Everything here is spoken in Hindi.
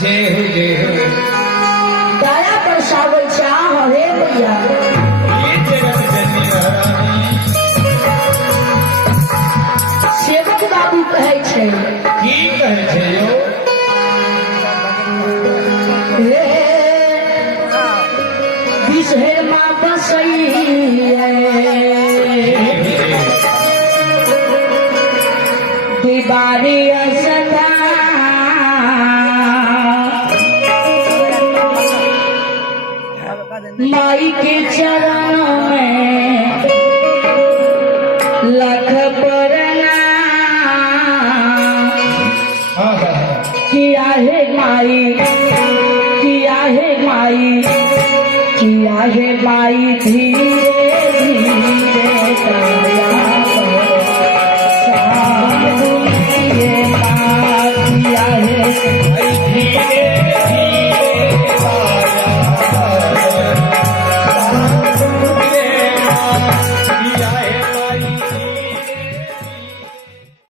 जय हो जय हो। दया पर सावल चाह रे भैया ये जगत जननी महारानी सेवक बाबू कहै छै की कहै छै यो हे बिसहर माँ बसई दीवारी असता माई के चरण में लख प्रणाम किया है माई किया है माई किया है माई धी